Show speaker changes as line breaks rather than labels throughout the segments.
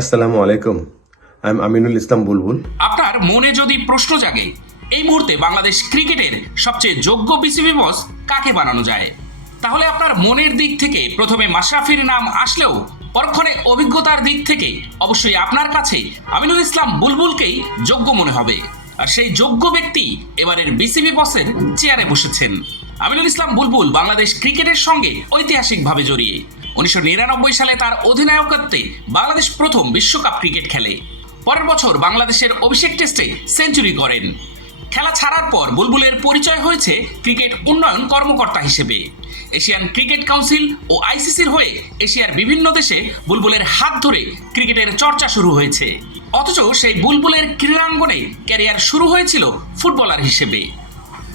আসসালামু আলাইকুম। I am Aminul Islam Bulbul
আপনার মনে যদি প্রশ্ন জাগে, এই মুহূর্তে বাংলাদেশ ক্রিকেটের সবচেয়ে যোগ্য বিসিবি বস কাকে বানানো যায়? তাহলে আপনার মনের দিক থেকে প্রথমে মাশরাফির নাম আসলেও পরক্ষণে অভিজ্ঞতার দিক থেকে অবশ্যই আপনার কাছে আমিনুল ইসলাম বুলবুলকেই যোগ্য মনে হবে। আর সেই যোগ্য ব্যক্তি এবারের বিসিবি বসের চেয়ারে বসেছেন। আমিনুল ইসলাম বুলবুল বাংলাদেশ ক্রিকেটের সঙ্গে ঐতিহাসিকভাবে জড়িয়ে। উনিশশো নিরানব্বই সালে তার অধিনায়কত্বে বাংলাদেশ প্রথম বিশ্বকাপ ক্রিকেট খেলে। পরের বছর বাংলাদেশের অভিষেক টেস্টে সেঞ্চুরি করেন। খেলা ছাড়ার পর বুলবুলের পরিচয় হয়েছে ক্রিকেট উন্নয়ন কর্মকর্তা হিসেবে। এশিয়ান ক্রিকেট কাউন্সিল ও আইসিসির হয়ে এশিয়ার বিভিন্ন দেশে বুলবুলের হাত ধরে ক্রিকেটের চর্চা শুরু হয়েছে। অথচ সেই বুলবুলের ক্রীড়াঙ্গনে ক্যারিয়ার শুরু হয়েছিল ফুটবলার হিসেবে।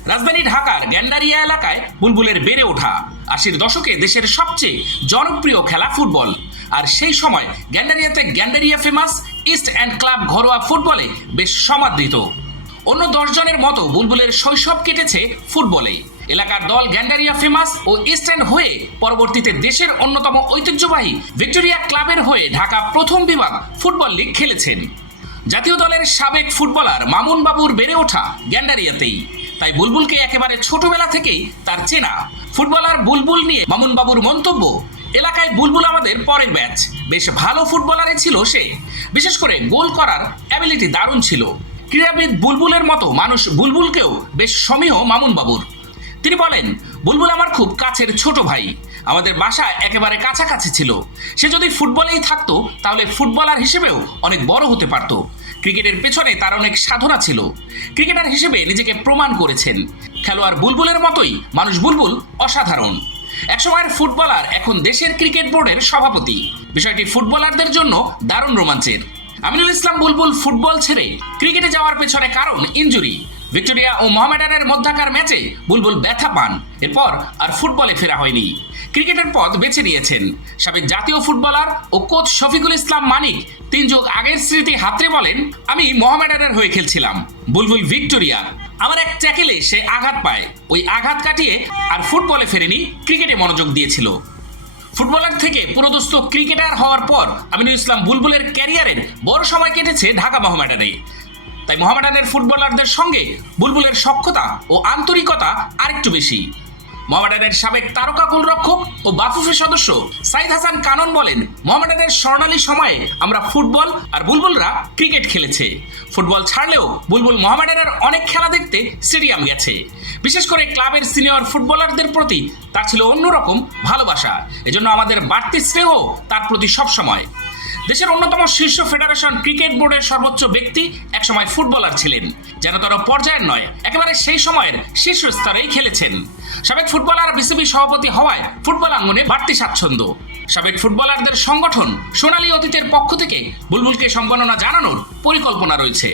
রাজধানী ঢাকার গ্যান্ডারিয়া এলাকায় বুলবুলের বেড়ে ওঠা। আশির দশকে দেশের সবচেয়ে জনপ্রিয় খেলা ফুটবল। আর সেই সময় গ্যান্ডারিয়াতে Gendaria famous east end club ঘরোয়া ফুটবলে বেশ সমাদৃত। অন্য দশজনের মতো বুলবুলের শৈশব কেটেছে ফুটবলে এলাকার দল গ্যান্ডারিয়া ফেমাস ও ইস্ট এন্ড হয়ে পরবর্তীতে দেশের অন্যতম ঐতিহ্যবাহী ভিক্টোরিয়া ক্লাবের হয়ে ঢাকা প্রথম বিভাগ ফুটবল লিগ খেলেছেন। জাতীয় দলের সাবেক ফুটবলার মামুন বাবুর বেড়ে ওঠা গ্যান্ডারিয়াতেই। তাই বুলবুলকে একেবারে ছোটবেলা থেকেই তার চেনা ফুটবলার বুলবুল নিয়ে মামুন বাবুর মন্তব্য, এলাকায় বুলবুল আমাদের পরের ব্যাচ বেশ ভালো ফুটবলারে ছিল সে। বিশেষ করে গোল করার অ্যাবিলিটি দারুণ ছিল। ক্রীড়াবিদ বুলবুলের মতো মানুষ বুলবুলকেও বেশ সমীহ মামুন বাবুর তিনি বলেন বুলবুল আমার খুব কাছের ছোট ভাই। আমাদের বাসা একেবারে কাছাকাছি ছিল। সে যদি ফুটবলেই থাকতো, তাহলে ফুটবলার হিসেবেও অনেক বড় হতে পারত। ক্রিকেটের পেছনে তার অনেক সাধনা ছিল। ক্রিকেটার হিসেবে নিজেকে প্রমাণ করেছেন। খেলোয়াড় বুলবুলের মতোই মানুষ বুলবুল অসাধারণ। একসময়ের ফুটবলার এখন দেশের ক্রিকেট বোর্ডের সভাপতি। বিষয়টি ফুটবলারদের জন্য দারুণ রোমাঞ্চের। আমিনুল ইসলাম বুলবুল ফুটবল ছেড়ে ক্রিকেটে যাওয়ার পেছনে কারণ ইনজুরি। ভিক্টোরিয়া ও মোহামেডানের মধ্যাকার ম্যাচে বুলবুল ব্যথা পান। এরপর আর ফুটবলে ফেরা হয়নি। ক্রিকেটের পথ বেছে নিয়েছেন সাবেক জাতীয় ফুটবলার ও কোচ শফিকুল ইসলাম মানিক। তিন যুগ আগের স্মৃতি হাতরে বলেন, আমি মোহামেডানের হয়ে খেলছিলাম। বুলবুল ভিক্টোরিয়া। আমার এক ট্যাকেলে সে আঘাত পায়। ওই আঘাত কাটিয়ে আর ফুটবলে ফেরেনি, ক্রিকেটে মনোযোগ দিয়েছিল। ফুটবলার থেকে পুরোদস্ত ক্রিকেটার হওয়ার পর আমিনুল ইসলাম বুলবুলের ক্যারিয়ারের বড় সময় কেটেছে ঢাকা মোহামেডানে। তাই মোহামেডানের ফুটবলারদের সঙ্গে বুলবুলের সক্ষতা ও আন্তরিকতা আরেকটু বেশি। মোহামেডানের সাবেক তারকা গোলরক্ষক ও বাফুফের সদস্য সাইদ হাসান কানন বলেন, মোহামেডানের স্বর্ণালী সময়ে আমরা ফুটবল আর বুলবুলরা ক্রিকেট খেলেছে। ফুটবল ছাড়লেও বুলবুল মোহামেডানের অনেক খেলা দেখতে স্টেডিয়াম গেছে। বিশেষ করে ক্লাবের সিনিয়র ফুটবলারদের প্রতি তার ছিল অন্যরকম ভালোবাসা। এজন্য আমাদের বাড়তি স্নেহ তার প্রতি সবসময়। দেশের অন্যতম শীর্ষ ফেডারেশন ক্রিকেট বোর্ডের সর্বোচ্চ ব্যক্তি একসময় ফুটবলার ছিলেন। যেন তারা পর্যায়ের নয়, একেবারে সেই সময়ের শীর্ষ স্তরেই খেলেছেন। সাবেক ফুটবলার, বিসিবি সভাপতি হওয়ায় ফুটবল আঙ্গনে বাড়তি স্বাচ্ছন্দ্য। সাবেক ফুটবলারদের সংগঠন সোনালী অতীতের পক্ষ থেকে বুলবুলকে সম্মাননা জানানোর পরিকল্পনা রয়েছে।